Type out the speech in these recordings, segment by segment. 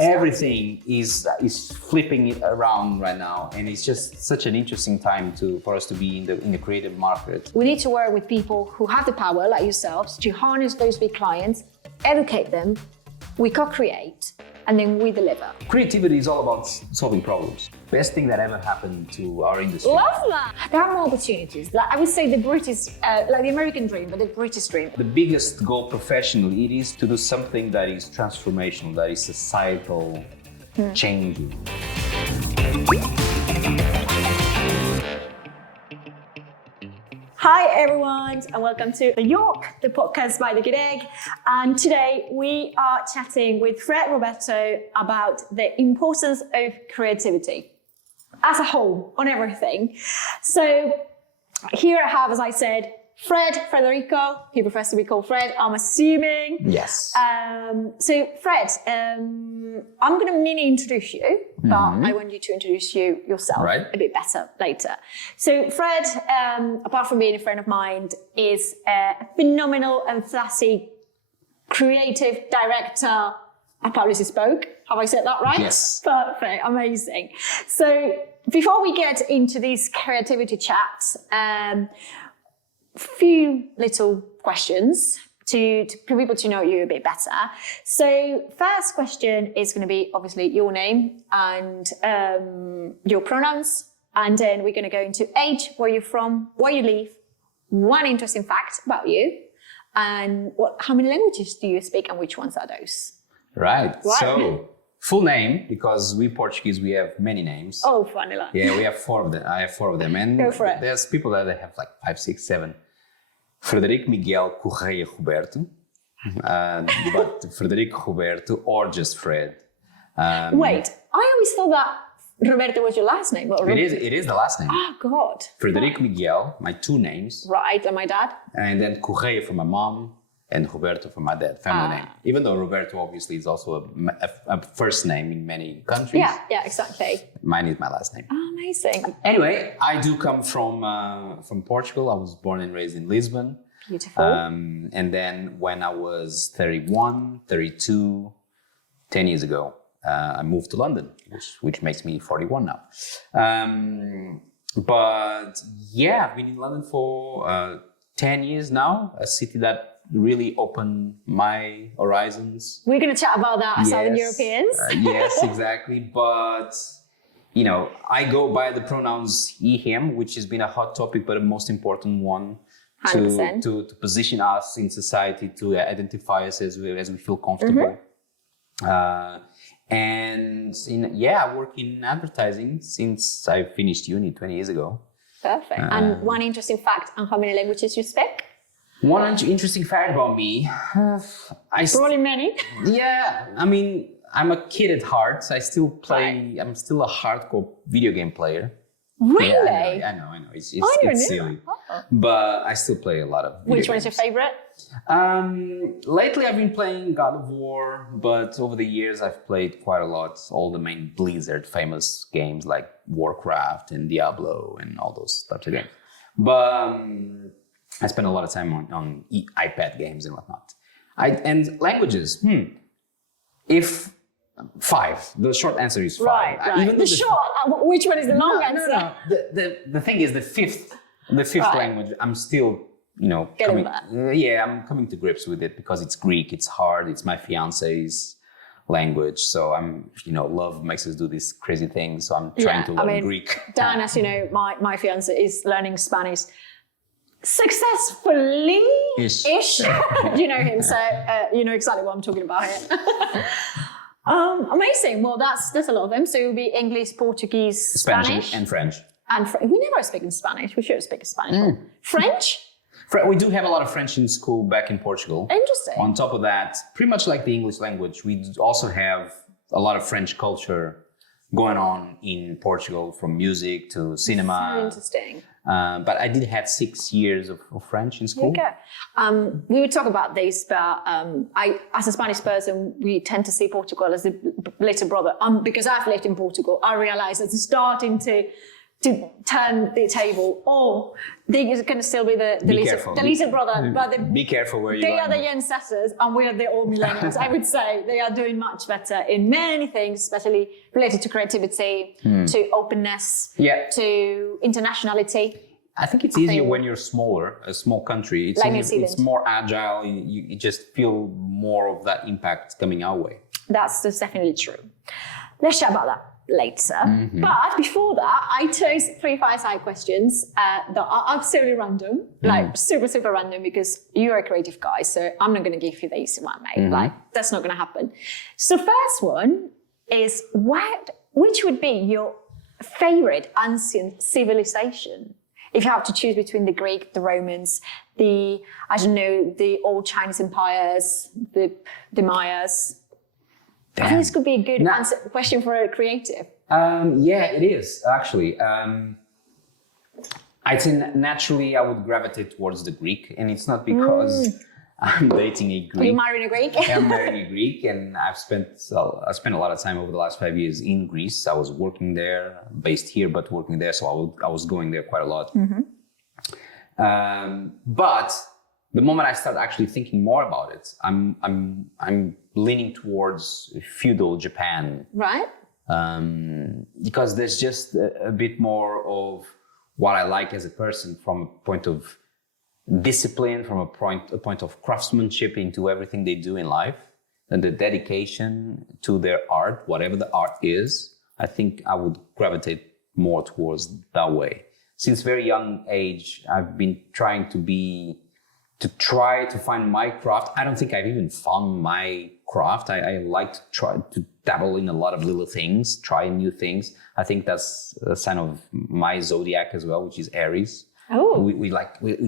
everything is flipping it around right now, and it's just such an interesting time for us to be in the creative market. We need to work with people who have the power, like yourselves, to harness those big clients, educate them, we co-create, and then we deliver. Creativity is all about solving problems. Best thing that ever happened to our industry. Love that. There are more opportunities. Like I would say the British, like the American dream, but the British dream. The biggest goal professionally, it is to do something that is transformational, that is societal changing. Hi everyone, and welcome to the Yolk, the podcast by the Good Egg. And today we are chatting with Fred Roberto about the importance of creativity as a whole on everything. So here I have, as I said, Frederico. He prefers to be called Fred, I'm assuming. Yes. So Fred, I'm going to mini introduce you, but I want you to introduce yourself a bit better later. So Fred, apart from being a friend of mine, is a phenomenal and classy creative director. I probably spoke. Have I said that right? Yes. Perfect. Amazing. So before we get into these creativity chats, few little questions for people to know you a bit better. So first question is going to be obviously your name and your pronouns, and then we're going to go into age, where you're from, where you live, one interesting fact about you, and how many languages do you speak and which ones are those? Right. So full name, because we Portuguese, we have many names. Oh, funny. Yeah, we have 4 of them. I have 4 of them. And go for it. There's people that have like 5, 6, 7. Frederico Miguel Correia Roberto. But Frederico Roberto or just Fred. Wait, I always thought that Roberto was your last name. But It is the last name. Oh, God. Frederico Miguel, my 2 names. Right, and my dad. And then Correia for my mom. And Roberto for my dad, family name. Even though Roberto obviously is also a first name in many countries. Yeah, exactly. Mine is my last name. Oh, amazing. Anyway, I do come from Portugal. I was born and raised in Lisbon. Beautiful. And then when I was 31, 32, 10 years ago, I moved to London, which makes me 41 now. But yeah, I've been in London for 10 years now, a city that really opened my horizons. We're going to chat about that as Southern Europeans. Yes, exactly. But, I go by the pronouns he, him, which has been a hot topic, but a most important one to position us in society, to identify us as we feel comfortable. And I work in advertising since I finished uni 20 years ago. Perfect. And one interesting fact on how many languages you speak? One interesting fact about me, probably many. Yeah, I mean, I'm a kid at heart. I still play. I'm still a hardcore video game player. Really? Yeah, I know. It's silly, but I still play a lot of. Which one is your favorite? Lately, I've been playing God of War, but over the years, I've played quite a lot. All the main Blizzard famous games like Warcraft and Diablo and all those types of games. But I spend a lot of time on iPad games and whatnot. And languages, if 5, the short answer is 5. Right. Even which one is the long answer? No. The thing is, the fifth language, I'm still, I'm coming to grips with it because it's Greek, it's hard, it's my fiance's language. So I'm, love makes us do these crazy things. So I'm trying to learn Greek. Dan, as you know, my fiance is learning Spanish. Successfully ish. You know him, so you know exactly what I'm talking about here. Amazing. Well, that's a lot of them. So it will be English, Portuguese, Spanish and French. We never speak in Spanish. We should speak Spanish. French? We do have a lot of French in school back in Portugal. Interesting. On top of that, pretty much like the English language, we also have a lot of French culture going on in Portugal, from music to cinema. So interesting. But I did have 6 years of French in school. Okay. We would talk about this, but as a Spanish person, we tend to see Portugal as the little brother. Because I've lived in Portugal, I realized it's starting to to turn the table, or they're going to still be the little brother. But be careful where you they are the young successors, and we are the old millennials. I would say they are doing much better in many things, especially related to creativity, to openness, to internationality. I think it's easier when you're smaller, a small country. It's, like New Zealand. It's more agile. You just feel more of that impact coming our way. That's definitely true. Let's chat about that later. But before that, I chose 3 fireside questions that are absolutely random, like super, super random, because you're a creative guy. So I'm not going to give you the easy one, mate. Like, that's not going to happen. So first one is, which would be your favorite ancient civilization? If you have to choose between the Greek, the Romans, the old Chinese empires, the Mayas. I think this could be a good question for a creative. Yeah, it is, actually. I'd say naturally I would gravitate towards the Greek, and it's not because I'm dating a Greek. Are you marrying a Greek? I'm marrying a Greek, and I spent a lot of time over the last 5 years in Greece. I was working there, based here, but working there, so I was going there quite a lot. But the moment I start actually thinking more about it, I'm leaning towards feudal Japan, right? Because there's just a bit more of what I like as a person, from a point of discipline, from a point of craftsmanship into everything they do in life, and the dedication to their art, whatever the art is. I think I would gravitate more towards that way. Since very young age, I've been trying to find my craft. I don't think I've even found my craft. I like to try to dabble in a lot of little things, try new things. I think that's a sign of my zodiac as well, which is Aries. Oh, we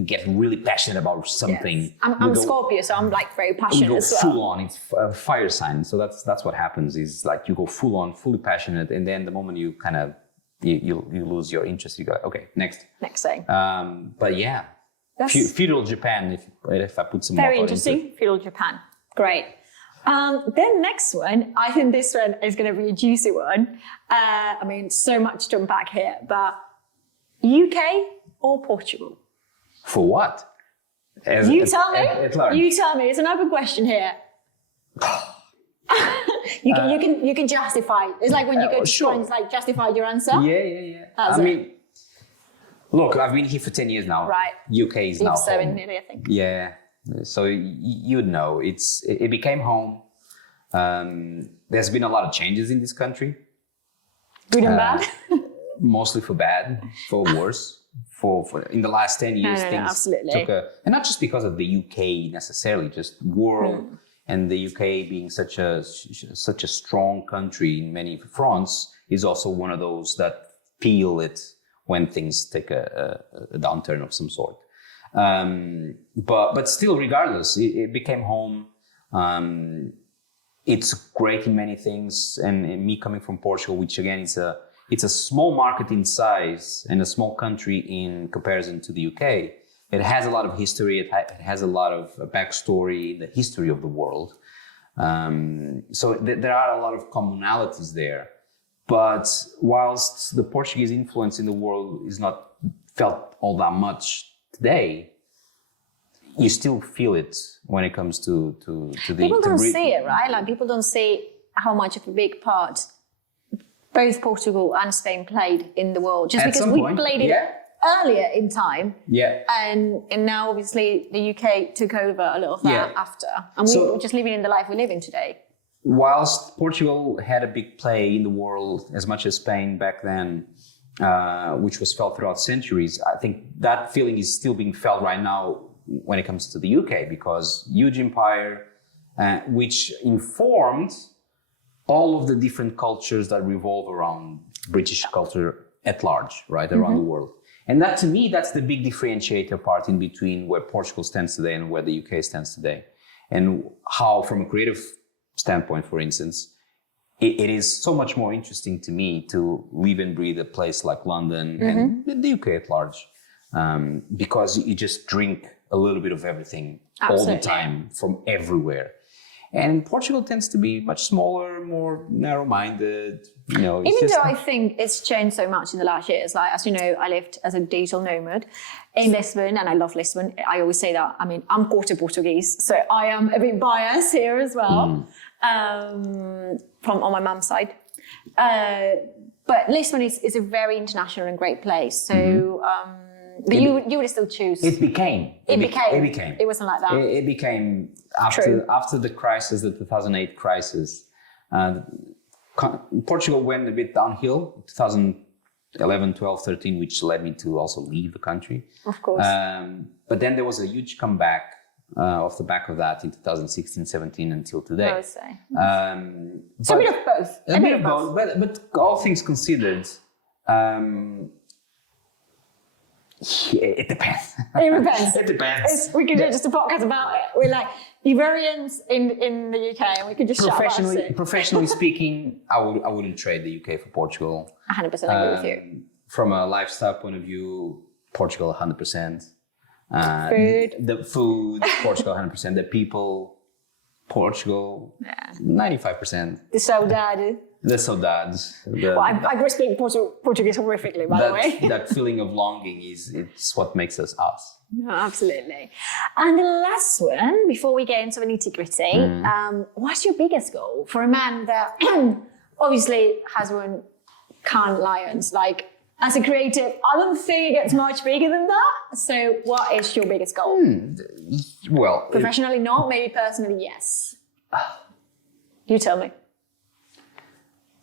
get really passionate about something. Yes. I'm Scorpio, so I'm like very passionate we go as well. full on. It's a fire sign, so that's what happens. Is like you go full on, fully passionate, and then the moment you kind of you lose your interest, you go, okay, next thing. But yeah. Feudal Japan, if I put some very interesting. Feudal Japan, great. Then next one, I think this one is going to be a juicy one. I mean, so much to unpack here, but UK or Portugal? For what? You tell me. It's an open question here. You can justify. It's like when you go to friends, like justify your answer. Yeah. I mean, look, I've been here for 10 years now. Right. UK is now 7 home. nearly, I think. Yeah. So you'd know, it became home. There's been a lot of changes in this country. Good and bad? Mostly for bad, for worse. For in the last 10 years, things absolutely. and not just because of the UK necessarily, just world and the UK being such a strong country in many fronts is also one of those that feel it when things take a downturn of some sort. But still, regardless, it became home. It's great in many things, and me coming from Portugal, which again it's a small market in size and a small country in comparison to the UK. It has a lot of history. It has a lot of backstory in the history of the world. So there are a lot of commonalities there. But whilst the Portuguese influence in the world is not felt all that much today, you still feel it when it comes to the... People don't see it, right? Like, people don't see how much of a big part both Portugal and Spain played in the world. Just because we played it earlier in time. Yeah. And now, obviously, the UK took over a little of that after. And we're just living in the life we live in today. Whilst Portugal had a big play in the world as much as Spain back then, which was felt throughout centuries, I think that feeling is still being felt right now when it comes to the UK, because huge empire, which informed all of the different cultures that revolve around British culture at large, right, around the world. And that, to me, that's the big differentiator part in between where Portugal stands today and where the UK stands today. And how, from a creative standpoint, for instance, it is so much more interesting to me to live and breathe a place like London and the UK at large, because you just drink a little bit of everything all the time from everywhere. And Portugal tends to be much smaller, more narrow-minded. You know, it's Even just, though I think it's changed so much in the last years, like, as you know, I lived as a digital nomad in Lisbon, and I love Lisbon. I always say that. I mean, I'm quarter Portuguese, so I am a bit biased here as well, from on my mum's side. But Lisbon is a very international and great place. So, but you would still choose. It became. It wasn't like that. It became after the crisis, the 2008 crisis. Portugal went a bit downhill, 2011, 12, 13, which led me to also leave the country. Of course. But then there was a huge comeback off the back of that in 2016, 17 until today. I would say. So a bit of both. A bit of both, but all things considered, it depends. It depends. It depends. We could do just a podcast about it. We're like Iberians in the UK, and we could just chat about it. Professionally speaking, I wouldn't trade the UK for Portugal. 100% agree with you. From a lifestyle point of view, Portugal 100%. The food, Portugal 100%. The people, Portugal 95%. The saudade. The saudades. Well, I speak Portuguese horrifically, by the way. That feeling of longing it's what makes us us. No, absolutely. And the last one, before we get into the nitty-gritty, what's your biggest goal for a man that obviously has won Cannes Lions? Like, as a creative, I don't think it gets much bigger than that. So what is your biggest goal? Well... Professionally, not. Maybe personally, yes. You tell me.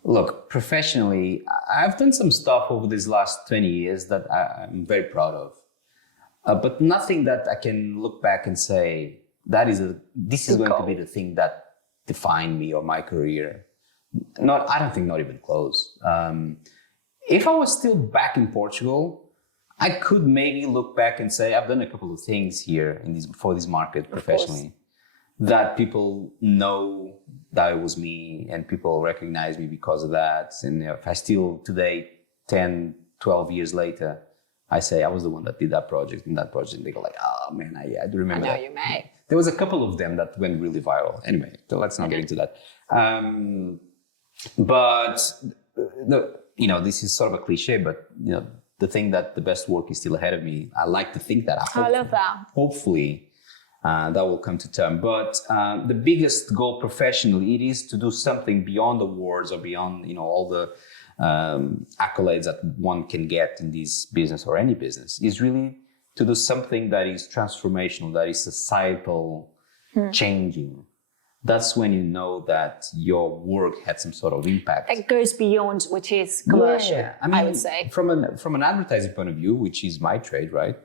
Look, professionally, I've done some stuff over these last 20 years that I'm very proud of. But nothing that I can look back and say, this is going to be the thing that defined me or my career. I don't think not even close. If I was still back in Portugal, I could maybe look back and say, I've done a couple of things here for this market professionally that people know that it was me and people recognize me because of that. And if I still today, 10, 12 years later, I say I was the one that did that project, and they go like, oh man, I do remember that. I know you may. There was a couple of them that went really viral. Anyway, so let's not get into that. But this is sort of a cliche, but the thing that the best work is still ahead of me. I like to think that. I love that. Hopefully, that will come to term. But the biggest goal professionally, it is to do something beyond awards or beyond all the accolades that one can get in this business or any business. Is really to do something that is transformational, that is societal changing. That's when you know that your work had some sort of impact. It goes beyond, which is commercial, Yeah. I mean, I would say. From an advertising point of view, which is my trade, right?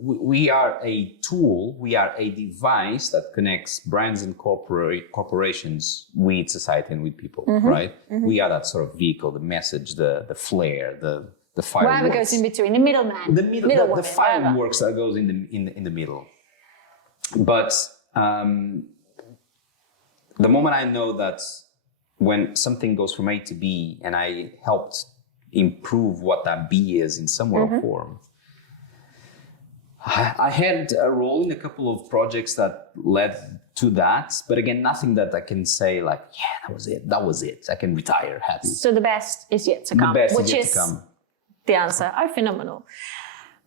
We are a tool, we are a device that connects brands and corporations with society and with people, right? We are that sort of vehicle, the message, the flair, the fireworks. Whatever goes in between, the middleman. The fireworks that goes in the middle. But the moment I know that when something goes from A to B and I helped improve what that B is in some way or form, I had a role in a couple of projects that led to that, but again, nothing that I can say like, yeah, that was it. I can retire happy. So the best is yet to come, which is the answer. Oh, phenomenal.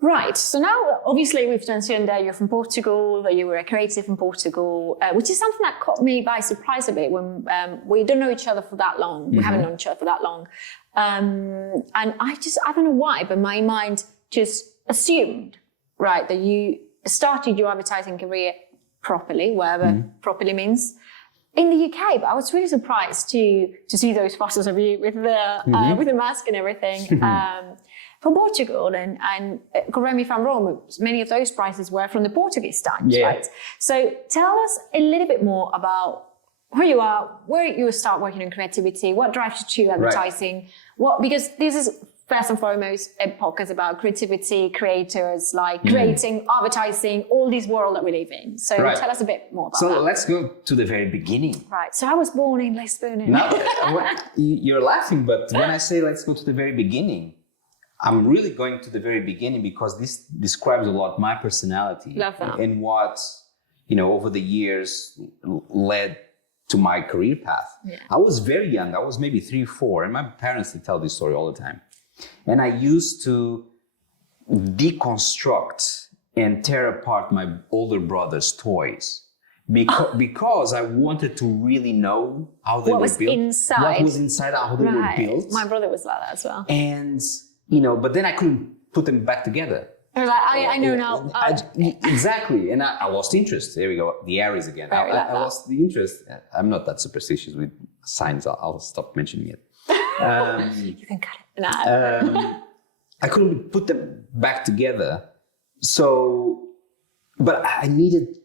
Right, so now obviously we've mentioned that you're from Portugal, that you were a creative in Portugal, which is something that caught me by surprise a bit when we don't know each other for that long. We haven't known each other for that long. And I don't know why, but my mind just assumed, right, that you started your advertising career properly, whatever properly means, in the UK. But I was really surprised to see those photos of you with the mask and everything. From Portugal, and correct me if I'm wrong, many of those prizes were from the Portuguese times, right? So tell us a little bit more about who you are, where you start working in creativity, what drives you to advertising, because this is first and foremost a podcast about creativity, creators, like creating, advertising, all this world that we live in. So tell us a bit more about that. So let's go to the very beginning. Right, so I was born in Lisbon. You're laughing, but when I say let's go to the very beginning, I'm really going to the very beginning because this describes a lot my personality. Love that. And what, over the years led to my career path. Yeah. I was very young. I was maybe 3, 4, and my parents would tell this story all the time. And I used to deconstruct and tear apart my older brother's toys because I wanted to really know how they were built. What was inside, how they were built. My brother was like that as well. And, but then I couldn't put them back together. I was like, I know now. Exactly. And I lost interest. There we go. The Aries again. I lost the interest. I'm not that superstitious with signs. I'll stop mentioning it. You can cut it. Nah. I couldn't put them back together. So, but I needed...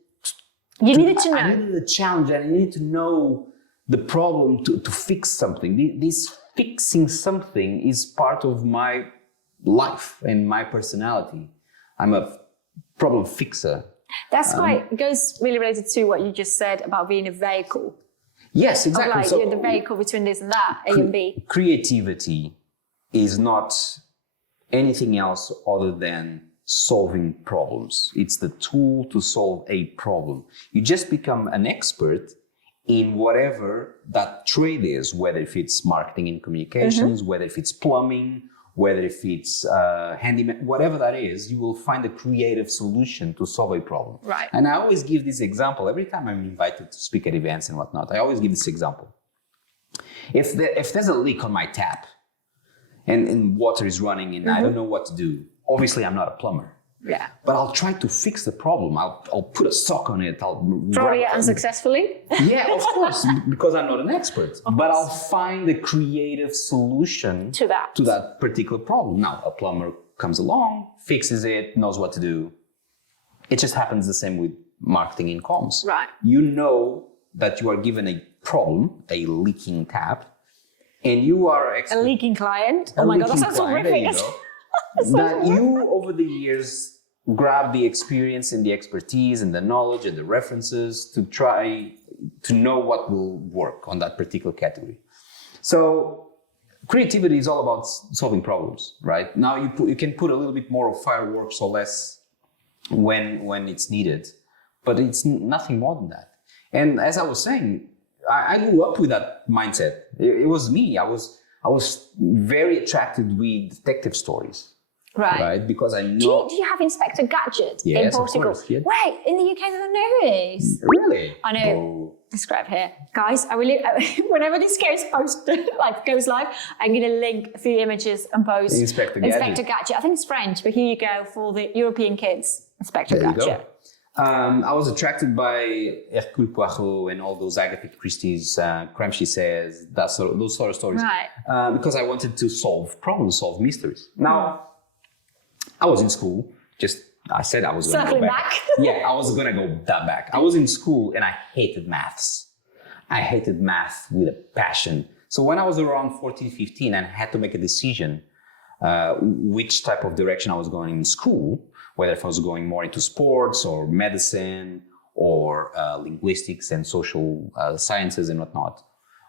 You needed to know. I needed a challenge. I needed to know the problem to fix something. This fixing something is part of my life and my personality. I'm a problem fixer. That's it goes really related to what you just said about being a vehicle. Yes, exactly. Like you're the vehicle between this and that, A and B. Creativity is not anything else other than solving problems. It's the tool to solve a problem. You just become an expert in whatever that trade is, whether if it's marketing and communications, whether if it's plumbing, whether if it's handyman, whatever that is, you will find a creative solution to solve a problem. Right. And I always give this example every time I'm invited to speak at events and whatnot. I always give this example. If there's a leak on my tap and water is running and I don't know what to do, obviously I'm not a plumber. Yeah. But I'll try to fix the problem. I'll put a sock on it. Probably unsuccessfully. Yeah, of course, because I'm not an expert. But I'll find a creative solution to that particular problem. Now, a plumber comes along, fixes it, knows what to do. It just happens the same with marketing and comms. Right. You know that you are given a problem, a leaking tap, and you are a leaking client. Oh my God, that sounds horrific. That you, over the years, grab the experience and the expertise and the knowledge and the references to try to know what will work on that particular category. So creativity is all about solving problems, right? Now you can put a little bit more of fireworks or less when it's needed, but it's nothing more than that. And as I was saying, I grew up with that mindset. It was me. I was very attracted with detective stories. Right, because I know. Do you have Inspector Gadget in Portugal? Of course, yeah. Wait, in the UK they don't know this. Really? I know. Oh. Describe here, guys. I really, whenever this goes live, I'm going to link a few images and post Inspector Gadget. I think it's French, but here you go for the European kids. Inspector Gadget. I was attracted by Hercule Poirot and all those Agatha Christie's Crime She Says, those sort of stories. Right. Because I wanted to solve problems, solve mysteries. Now, I was in school. I said I was going to go back. Yeah, I was going to go that back. I was in school and I hated maths. I hated math with a passion. So when I was around 14, 15 and I had to make a decision which type of direction I was going in school, whether if I was going more into sports or medicine or linguistics and social sciences and whatnot.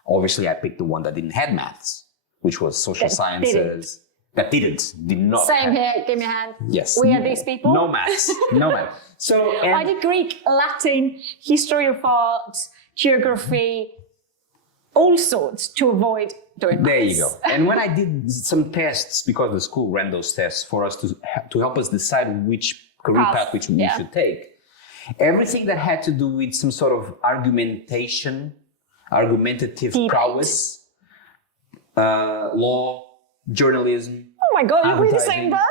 Obviously, I picked the one that didn't have maths, which was social sciences. Did not. Same here, give me a hand. Yes. We are these people. No maths. No maths. So I did Greek, Latin, history of art, geography, all sorts to avoid doing maths. There you go. And when I did some tests, because the school ran those tests for us to help us decide which career path we should take, everything that had to do with some sort of argumentative prowess, law, journalism. Oh my God, you're really the same person.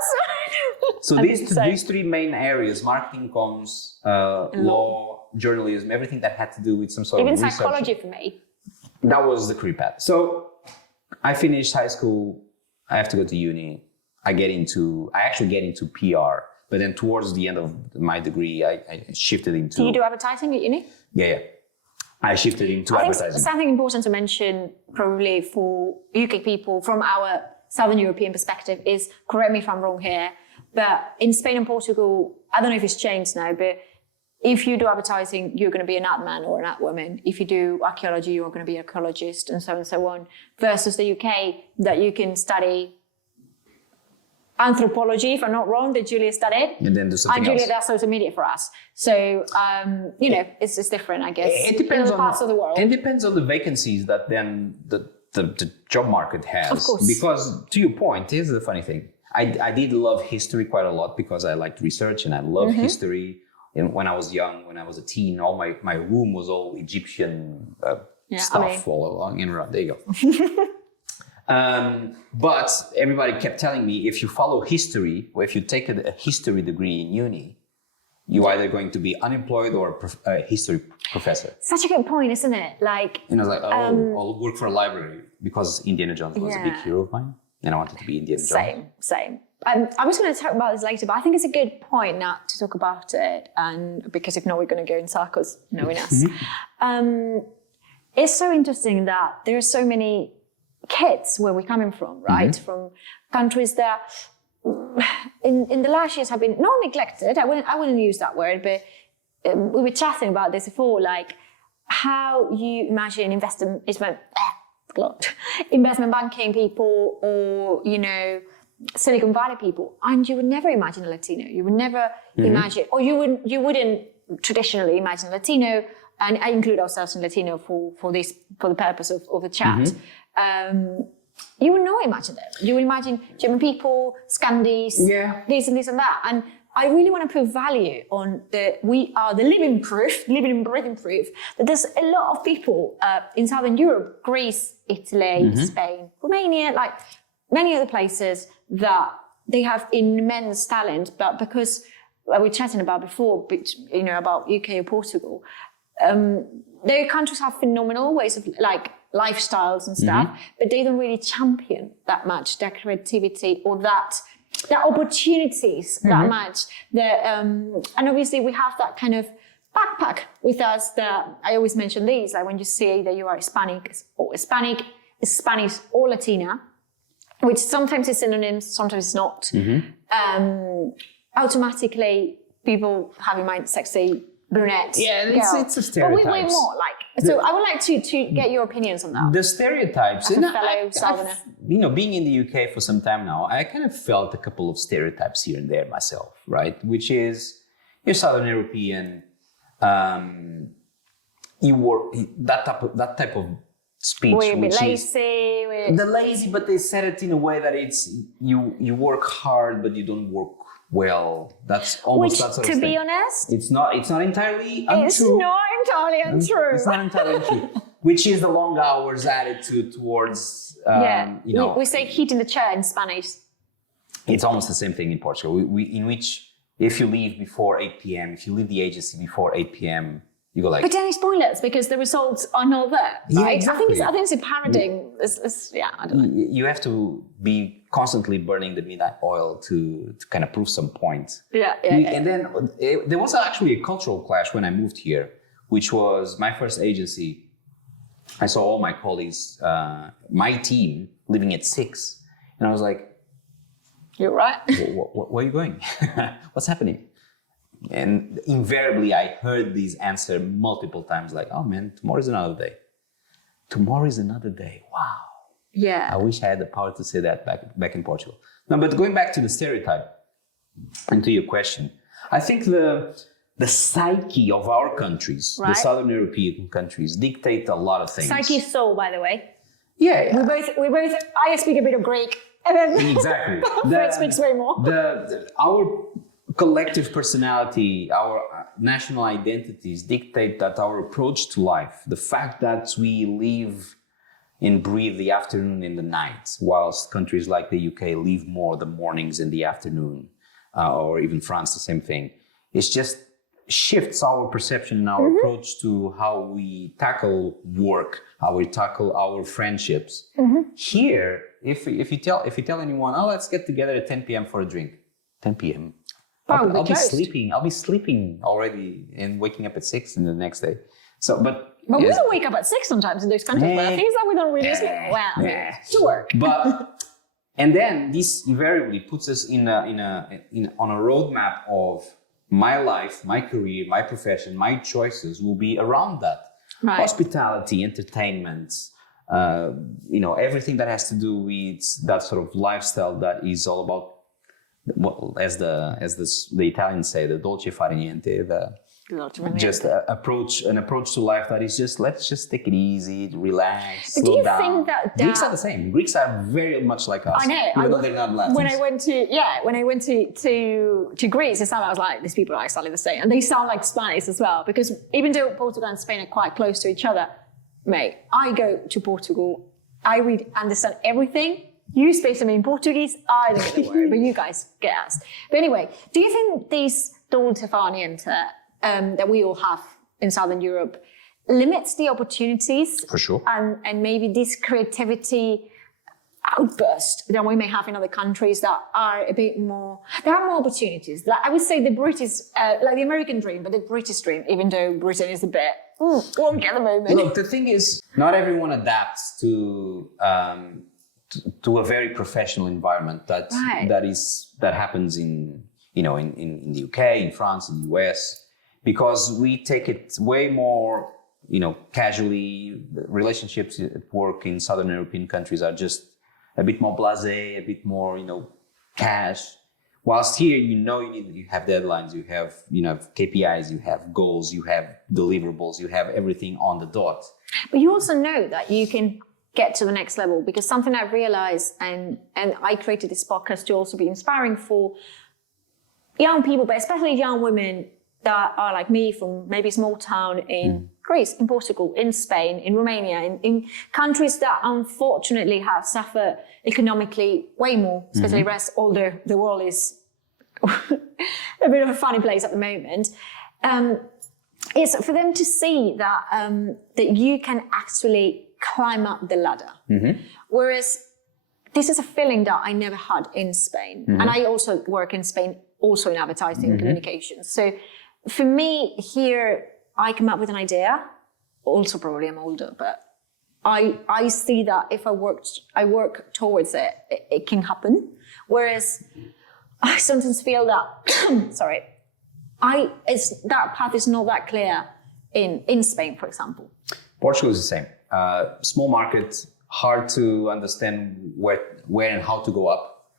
So these three main areas, marketing, comms, law, journalism, everything that had to do with some sort of research. Even psychology for me. That was the career path. So I finished high school. I have to go to uni. I actually get into PR. But then towards the end of my degree, I shifted into... Do you do advertising at uni? Yeah. I shifted into advertising. Think something important to mention probably for UK people from our Southern European perspective is, correct me if I'm wrong here, but in Spain and Portugal, I don't know if it's changed now, but if you do advertising, you're going to be an ad man or an ad woman. If you do archaeology, you're going to be an archaeologist and so on. Versus the UK, that you can study anthropology, if I'm not wrong, that Julia studied. And then do something and Julia else. does social media for us. So, it's different, I guess. It depends in parts of the world. It depends on the vacancies that then the job market has. Of course. Because to your point, here's the funny thing. I did love history quite a lot because I liked research and I love history. And when I was young, when I was a teen, all my room was all Egyptian stuff all along and around. There you go. But everybody kept telling me, if you follow history, or if you take a history degree in uni, you're either going to be unemployed or a history professor. Such a good point, isn't it? Like, and I was like, I'll work for a library because Indiana Jones was a big hero of mine, and I wanted to be Indiana Jones. Same. I was going to talk about this later, but I think it's a good point now to talk about it, and because if not, we're going to go in circles, knowing us. It's so interesting that there are so many kids where we're coming from, right? From countries that in the last years have been not neglected. I wouldn't use that word, but we were chatting about this before, like how you imagine investment banking people, or Silicon Valley people, and you would never imagine a Latino. You would never imagine, or you wouldn't traditionally imagine Latino. And I include ourselves in Latino for the purpose of the chat. You would not imagine that. You would imagine German people, Scandis, this and this and that. And I really want to put value on we are the living and breathing proof that there's a lot of people in Southern Europe, Greece, Italy, Spain, Romania, like many other places that they have immense talent, but because we were chatting about before, about UK or Portugal, their countries have phenomenal ways of like lifestyles and stuff, but they don't really champion that much their creativity or that opportunities that much. And obviously we have that kind of backpack with us that I always mention these, like when you say that you are Hispanic, Spanish or Latina, which sometimes is synonyms, sometimes it's not. Automatically people have in mind sexy brunette. Yeah, girl. it's a stereotype. But way more like. So I would like to get your opinions on that. The stereotypes. As a fellow Southerner. Being in the UK for some time now, I kind of felt a couple of stereotypes here and there myself, right? Which is, you're Southern European, you work that type of speech. We're a bit lazy. The lazy, but they said it in a way that it's you work hard, but you don't work well. That's almost that sort of thing. To be honest, it's not entirely untrue. It's not entirely untrue. It's not entirely untrue. Which is the long hours attitude towards we say heat in the chair in Spanish. It's almost the same thing in Portugal. In which if you leave before 8 p.m., if you leave the agency before 8 p.m., you go like. But then it's pointless because the results are not there. Right? Yeah, exactly. I think it's a parodying. I don't know. You have to be constantly burning the midnight oil to kind of prove some point. And then there was actually a cultural clash when I moved here, which was my first agency. I saw all my colleagues, my team, leaving at 6, and I was like, "You're right. Where are you going? What's happening?" And invariably, I heard these answer multiple times, like, "Oh man, tomorrow is another day. Tomorrow is another day. Wow." Yeah. I wish I had the power to say that back in Portugal. No, but going back to the stereotype and to your question, I think the psyche of our countries, the Southern European countries, dictate a lot of things. Psyche is soul, by the way. Yeah. We both. I speak a bit of Greek, and then exactly. Fred speaks way more. Our collective personality, our national identities dictate that our approach to life, the fact that we live and breathe the afternoon and the night, whilst countries like the UK live more the mornings and the afternoon, or even France, the same thing. It just shifts our perception and our approach to how we tackle work, how we tackle our friendships. Here, if you tell anyone, "Oh, let's get together at 10 p.m. for a drink," 10 p.m. I'll be sleeping. I'll be sleeping already and waking up at 6 in the next day. So, but we don't wake up at 6 sometimes in those countries. But I think that we don't really sleep well to work. And then this invariably puts us on a roadmap of my life, my career, my profession, my choices will be around that. Right. Hospitality, entertainment, everything that has to do with that sort of lifestyle that is all about well, as the Italians say, the dolce far niente, just an approach to life that is just, let's just take it easy, relax, but slow do you down. think that Greeks are the same. Greeks are very much like us. I know. Even though they're not Latins. When I went to Greece, it sounded, I was like, these people are exactly the same, and they sound like Spanish as well. Because even though Portugal and Spain are quite close to each other, mate, I go to Portugal, I understand everything. You speak to me in Portuguese, I don't get the word, but you guys get us. But anyway, do you think these dolce far niente that we all have in Southern Europe limits the opportunities? For sure. And maybe this creativity outburst that we may have in other countries that are a bit more, there are more opportunities. Like I would say the British, like the American dream, but the British dream, even though Britain is a bit, wonky at the moment. Look, the thing is, not everyone adapts to a very professional environment that happens in the UK, in France, in the US, because we take it way more casually. Relationships at work in Southern European countries are just a bit more blasé, a bit more cash. Whilst here, you have deadlines, you have KPIs, you have goals, you have deliverables, you have everything on the dot. But you also know that you can get to the next level, because something I've realized, and I created this podcast to also be inspiring for young people, but especially young women that are like me from maybe a small town in Greece, in Portugal, in Spain, in Romania, in countries that unfortunately have suffered economically way more, especially although the world is a bit of a funny place at the moment. It's for them to see that that you can actually climb up the ladder. Whereas this is a feeling that I never had in Spain. And I also work in Spain, also in advertising and communications. So for me here, I come up with an idea. Also probably I'm older, but I see that if I work towards it, it can happen. Whereas I sometimes feel that, sorry, that path is not that clear in Spain, for example. Portugal is the same. Small market, hard to understand where and how to go up.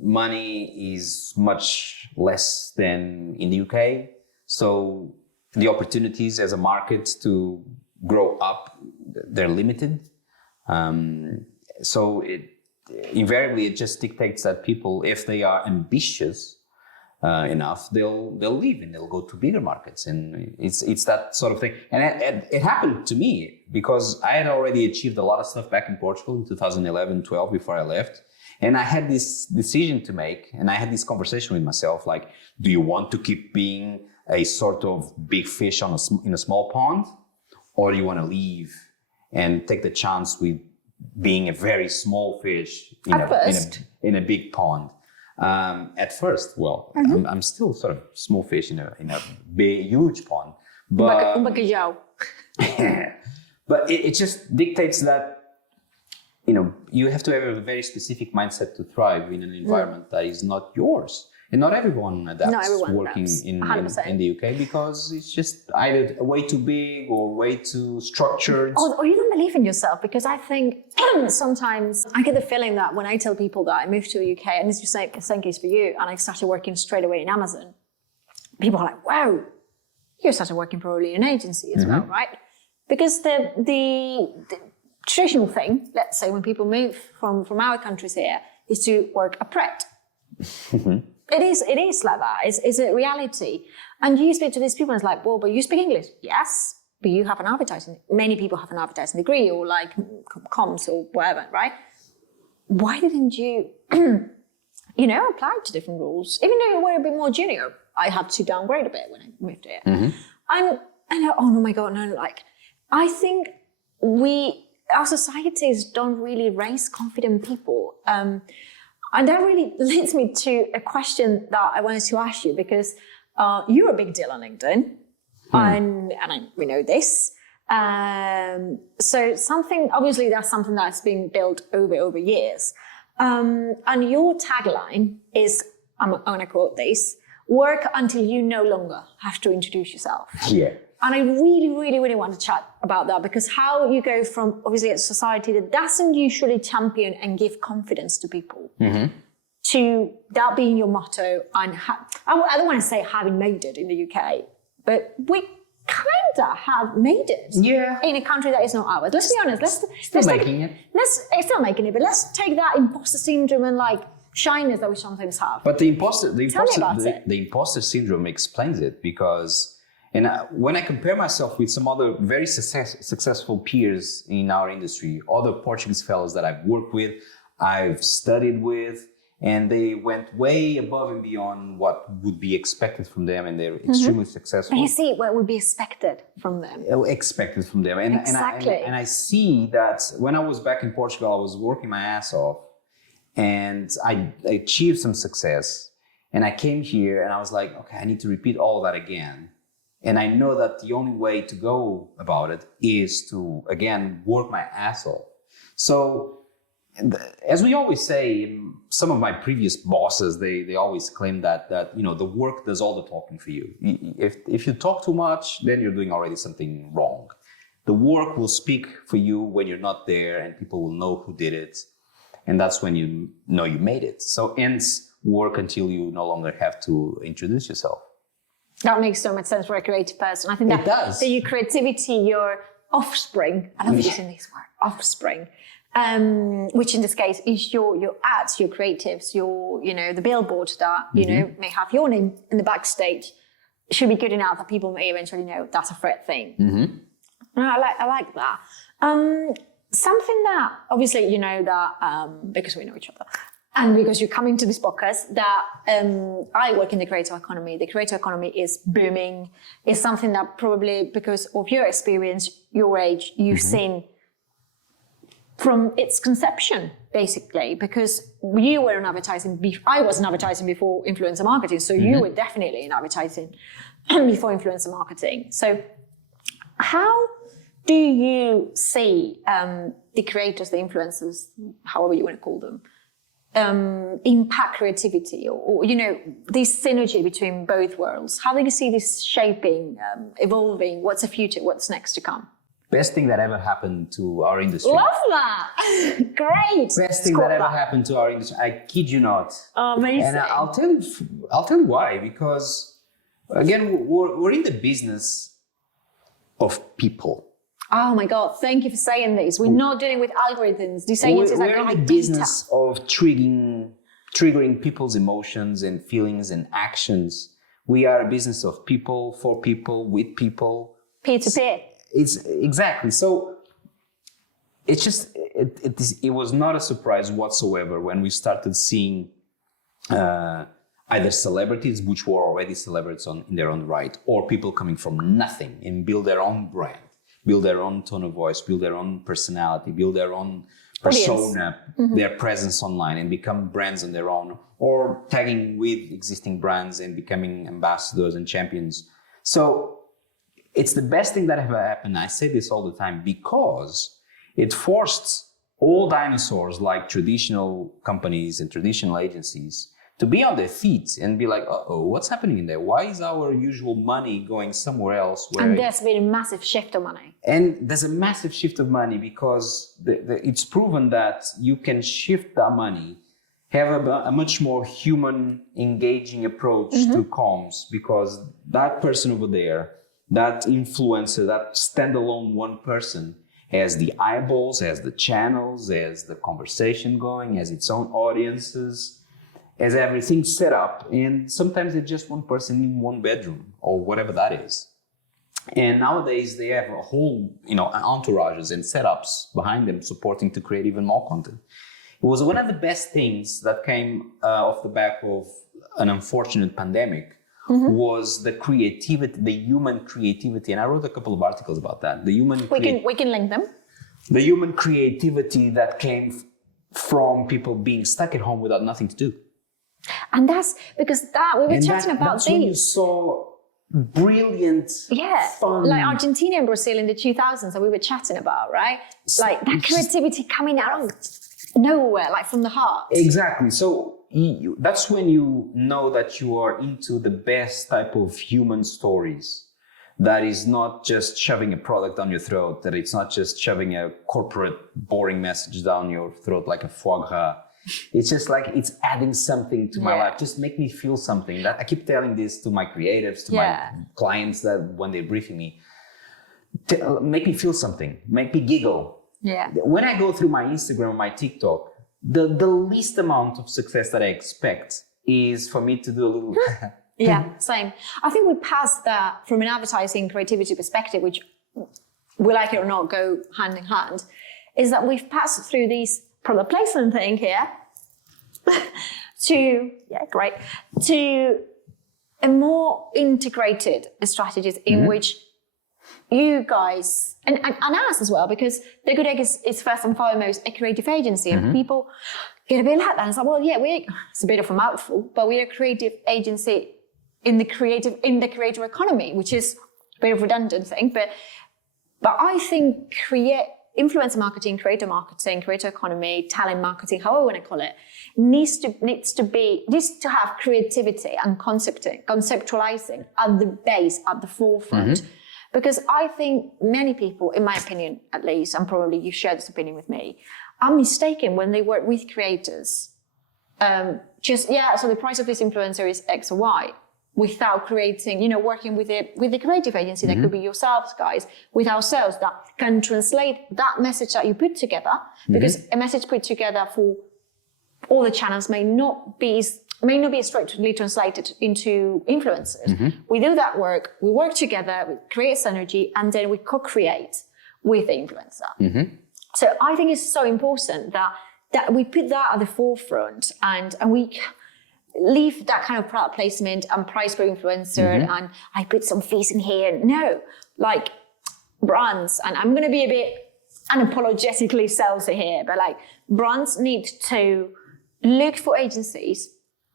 Money is much less than in the UK. So the opportunities as a market to grow up, they're limited. So invariably it just dictates that people, if they are ambitious enough, they'll leave and they'll go to bigger markets, and it's that sort of thing. And it happened to me because I had already achieved a lot of stuff back in Portugal in 2011-12 before I left, and I had this decision to make, and I had this conversation with myself, like, do you want to keep being a sort of big fish in a small pond, or do you want to leave and take the chance with being a very small fish in a big pond? At first, well, I'm still sort of small fish in a big, huge pond, but but it just dictates that you have to have a very specific mindset to thrive in an environment that is not yours. And not everyone adapts working in the UK, because it's just either way too big or way too structured. Or you don't believe in yourself, because I think sometimes I get the feeling that when I tell people that I moved to the UK, and it's just like, same case for you, and I started working straight away in Amazon, people are like, wow, you started working probably in an agency as well, right? Because the traditional thing, let's say when people move from our countries here, is to work a Pret. It is like that. It's a reality. And you speak to these people and it's like, well, but you speak English. Yes, but you have an advertising. Many people have an advertising degree or like comms or whatever, right? Why didn't you, apply to different roles? Even though you were a bit more junior, I had to downgrade a bit when I moved here. And oh my God, no, like, I think our societies don't really raise confident people. And that really leads me to a question that I wanted to ask you, because you're a big deal on LinkedIn, and we know this. So obviously that's something that's been built over years. And your tagline is, I'm going to quote this, work until you no longer have to introduce yourself. Yeah. And I really, really, really want to chat about that, because how you go from obviously a society that doesn't usually champion and give confidence to people to that being your motto, and I don't want to say having made it in the UK, but we kind of have made it in a country that is not ours. Let's be honest. It's still making it, but let's take that imposter syndrome and like shyness that we sometimes have. But the imposter syndrome explains it, because when I compare myself with some other very successful peers in our industry, other Portuguese fellows that I've worked with, I've studied with, and they went way above and beyond what would be expected from them, and they're extremely successful. And you see what would be expected from them. Exactly. And I see that when I was back in Portugal, I was working my ass off, and I achieved some success. And I came here and I was like, okay, I need to repeat all of that again. And I know that the only way to go about it is to, again, work my ass off. So, as we always say, some of my previous bosses, they always claim that the work does all the talking for you. If you talk too much, then you're doing already something wrong. The work will speak for you when you're not there, and people will know who did it. And that's when you know you made it. So hence, work until you no longer have to introduce yourself. That makes so much sense for a creative person. I think that it does. So your creativity, your offspring, I love using this word, offspring, which in this case is your ads, your creatives, the billboard that, may have your name in the backstage, should be good enough that people may eventually know that's a Fred thing. Mm-hmm. I like that. Something that, obviously, you know that, because we know each other, and because you're coming to this podcast, that I work in the creator economy. The creator economy is booming. It's something that probably, because of your experience, your age, you've seen from its conception, basically, because you were in advertising. I was in advertising before influencer marketing, so you were definitely in advertising before influencer marketing. So how do you see the creators, the influencers, however you want to call them, impact creativity or this synergy between both worlds? How do you see this shaping, evolving? What's the future? What's next to come? Best thing that ever happened to our industry. Love that. Great. Best thing that ever happened to our industry. I kid you not. Amazing. And I'll tell you why. Because again, we're in the business of people. Oh my God, thank you for saying this. We're not dealing with algorithms. These agencies are in the like business data. of triggering people's emotions and feelings and actions. We are a business of people, for people, with people. Peer to peer. It's exactly. So it's just, it was not a surprise whatsoever when we started seeing either celebrities, which were already celebrities in their own right, or people coming from nothing and build their own brand, build their own tone of voice, build their own personality, build their own persona, their presence online, and become brands on their own, or tagging with existing brands and becoming ambassadors and champions. So it's the best thing that ever happened. I say this all the time because it forced all dinosaurs like traditional companies and traditional agencies to be on their feet and be like, uh-oh, what's happening in there? Why is our usual money going somewhere else? And there's been a massive shift of money. And there's a massive shift of money because it's proven that you can shift that money, have a much more human, engaging approach to comms, because that person over there, that influencer, that standalone one person, has the eyeballs, has the channels, has the conversation going, has its own audiences, has everything set up, and sometimes it's just one person in one bedroom or whatever that is. And nowadays they have a whole, entourages and setups behind them supporting to create even more content. It was one of the best things that came off the back of an unfortunate pandemic was the creativity, the human creativity, and I wrote a couple of articles about that. The human we can link them. The human creativity that came from people being stuck at home without nothing to do. And that's because we were chatting about that's when you saw brilliant, fun. Like Argentina and Brazil in the 2000s that we were chatting about, right? Like that creativity coming out of nowhere, like from the heart. Exactly. So that's when you know that you are into the best type of human stories. That is not just shoving a product down your throat, that it's not just shoving a corporate boring message down your throat like a foie gras. it's just like it's adding something to my life. Just make me feel something. That I keep telling this to my creatives, to my clients, that when they're briefing me, make me feel something, make me giggle. Yeah. When I go through my Instagram or my TikTok, the least amount of success that I expect is for me to do a little. Yeah, same. I think we passed that from an advertising creativity perspective, which we like it or not go hand in hand, is that we've passed through these product placement thing here to a more integrated strategies in which you guys, and us as well, because The Good Egg is first and foremost a creative agency, and people get a bit like that. And it's like, well, yeah, it's a bit of a mouthful, but we're a creative agency in the creative economy, which is a bit of a redundant thing. But I think influencer marketing, creator economy, talent marketing, however you want to call it, needs to have creativity and conceptualizing at the base, at the forefront. Because I think many people, in my opinion at least, and probably you share this opinion with me, are mistaken when they work with creators. So the price of this influencer is X or Y, without creating, working with the creative agency, that could be yourselves, guys, with ourselves, that can translate that message that you put together, because a message put together for all the channels may not be straightly translated into influencers. We do that work, we work together, we create synergy, and then we co-create with the influencer. So I think it's so important that we put that at the forefront, and we leave that kind of product placement and price per influencer and I put some fees in here. No, like brands, and I'm going to be a bit unapologetically salesy here, but like brands need to look for agencies,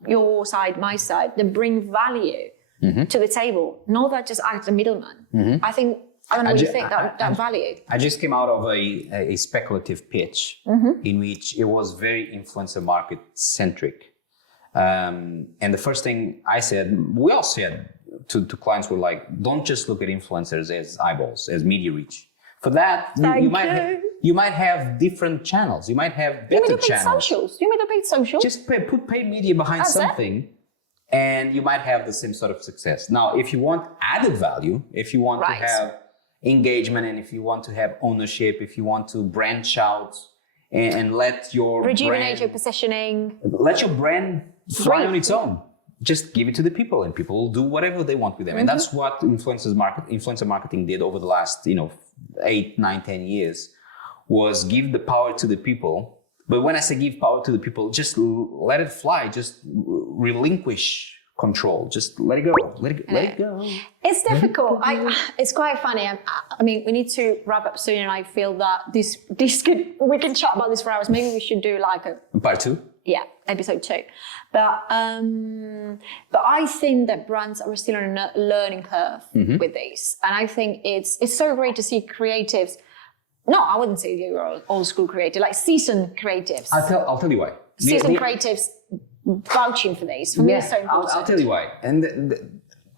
your side, my side, that bring value to the table, not that just act as a middleman. I don't know what you think, that value. I just came out of a speculative pitch in which it was very influencer market centric. And the first thing we all said to clients were like, don't just look at influencers as eyeballs, as media reach. For that, you might have different channels. You might have better channels. You made a paid social. Just put paid media behind something, and you might have the same sort of success. Now, if you want added value, if you want to have engagement, and if you want to have ownership, if you want to branch out and let your rejuvenate your positioning, let your brand fly on its own. Just give it to the people, and people will do whatever they want with them. And that's what influencer marketing did over the last 8, 9, 10 years, was give the power to the people. But when I say give power to the people, just let it fly, just relinquish control, just let it go, let it go. It's difficult. It's quite funny. I mean, we need to wrap up soon, and I feel that we can chat about this for hours. Maybe we should do like a part 2. Yeah, episode 2. But I think that brands are still on a learning curve with this, and I think it's so great to see creatives. No, I wouldn't say you're old school creative, like seasoned creatives. I'll tell you why. Seasoned creatives vouching for this. For me, it's so important. I'll tell you why. And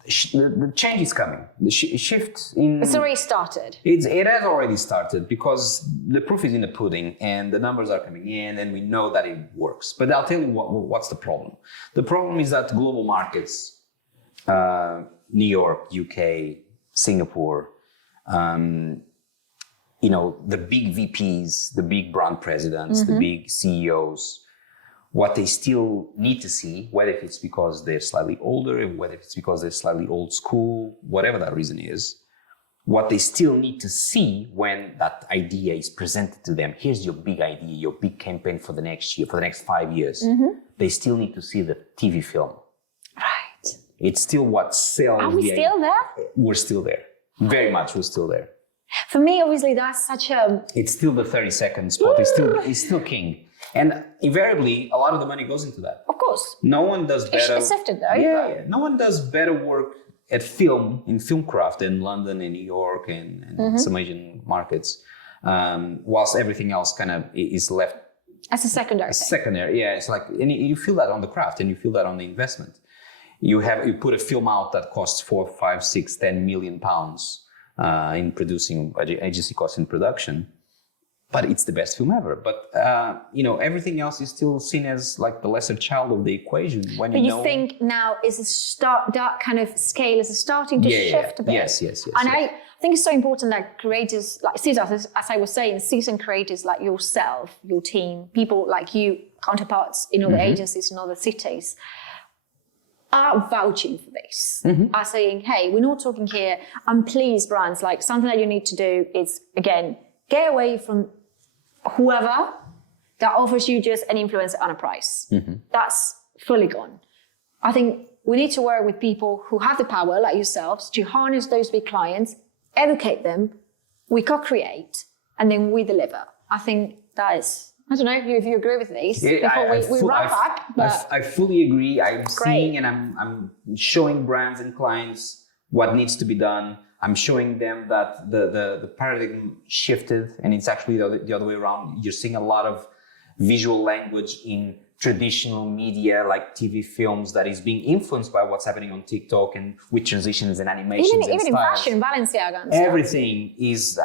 the change is coming. The shift in... It's already started. It has already started, because the proof is in the pudding, and the numbers are coming in, and we know that it works. But I'll tell you what's the problem. The problem is that global markets, New York, UK, Singapore, the big VPs, the big brand presidents, the big CEOs, what they still need to see, whether it's because they're slightly older, whether it's because they're slightly old school, whatever that reason is, what they still need to see when that idea is presented to them. Here's your big idea, your big campaign for the next year, for the next 5 years. They still need to see the TV film. Right. It's still what sells. Are we still there? We're still there. Very much, we're still there. For me, obviously, that's such a... It's still the 30-second spot. It's still king. And invariably, a lot of the money goes into that. Of course. No one does better. It's sifted though. Yeah. No one does better work at film, in filmcraft, in London and New York and some Asian markets, whilst everything else kind of is left as a secondary. Secondary, yeah. It's like, and you feel that on the craft, and you feel that on the investment. You put a film out that costs 4, 5, 6, 10 million pounds in producing, agency costs in production. but it's the best film ever. But everything else is still seen as like the lesser child of the equation. When but you think now is that kind of scale is starting to shift a bit? Yes. And I think it's so important that creators like as I was saying, seasoned creators like yourself, your team, people like you, counterparts in other agencies in other cities, are vouching for this, are saying, hey, we're not talking here, and please, brands, like something that you need to do is, again, get away from whoever that offers you just an influencer and a price. That's fully gone. I think we need to work with people who have the power, like yourselves, to harness those big clients, educate them, we co-create, and then we deliver. I think that is... I don't know if you agree with these before we wrap up. But I fully agree. I'm seeing and I'm showing brands and clients what needs to be done. I'm showing them that the paradigm shifted and it's actually the other way around. You're seeing a lot of visual language in traditional media like TV films that is being influenced by what's happening on TikTok and with transitions and animations even in fashion, Balenciaga and everything is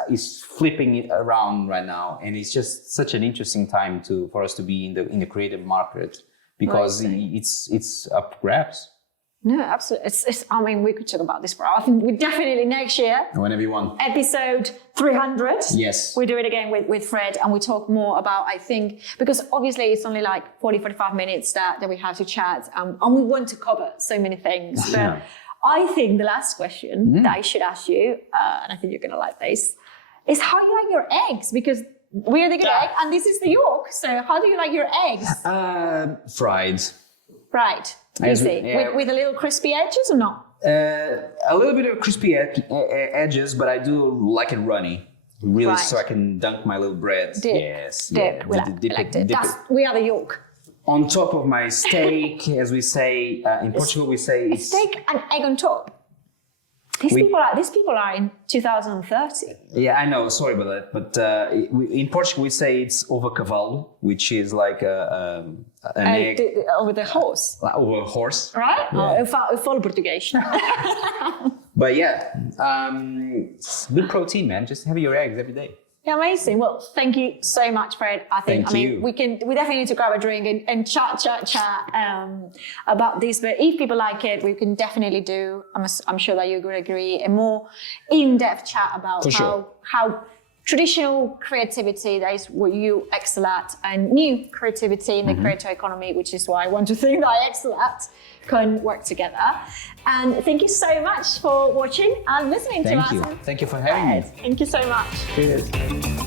flipping it around right now, and it's just such an interesting time for us to be in the creative market because it's up for grabs. No, absolutely. I mean, we could talk about this for hours. I think we definitely next year. Whenever you want. Episode 300. Yes. We do it again with Fred and we talk more about, I think, because obviously it's only like 40, 45 minutes that we have to chat and we want to cover so many things. But I think the last question that I should ask you, and I think you're going to like this, is how you like your eggs? Because we're the good egg and this is the Yolk. So how do you like your eggs? Fried. Right. Easy. With a little crispy edges or not? A little bit of crispy edges, but I do like it runny. Really, so I can dunk my little bread. Dip. Yes. Dip. We are the Yolk. On top of my steak, as we say, in Portugal we say... It's steak and egg on top. These people are in 2030. Yeah, I know. Sorry about that. But in Portugal, we say it's over cavalo, which is like an egg. Over the horse. Over a horse. Right? Yeah. Eu falo português. But yeah, it's good protein, man. Just have your eggs every day. Yeah, amazing. Well, thank you so much, Fred. We definitely need to grab a drink and chat about this. But if people like it, we can definitely do, I'm sure that you would agree, a more in-depth chat about how traditional creativity, that is what you excel at, and new creativity in the creator economy, which is why I want to think that I excel at, can work together. And thank you so much for watching and listening to us. Thank you for having me. Thank you so much. Cheers.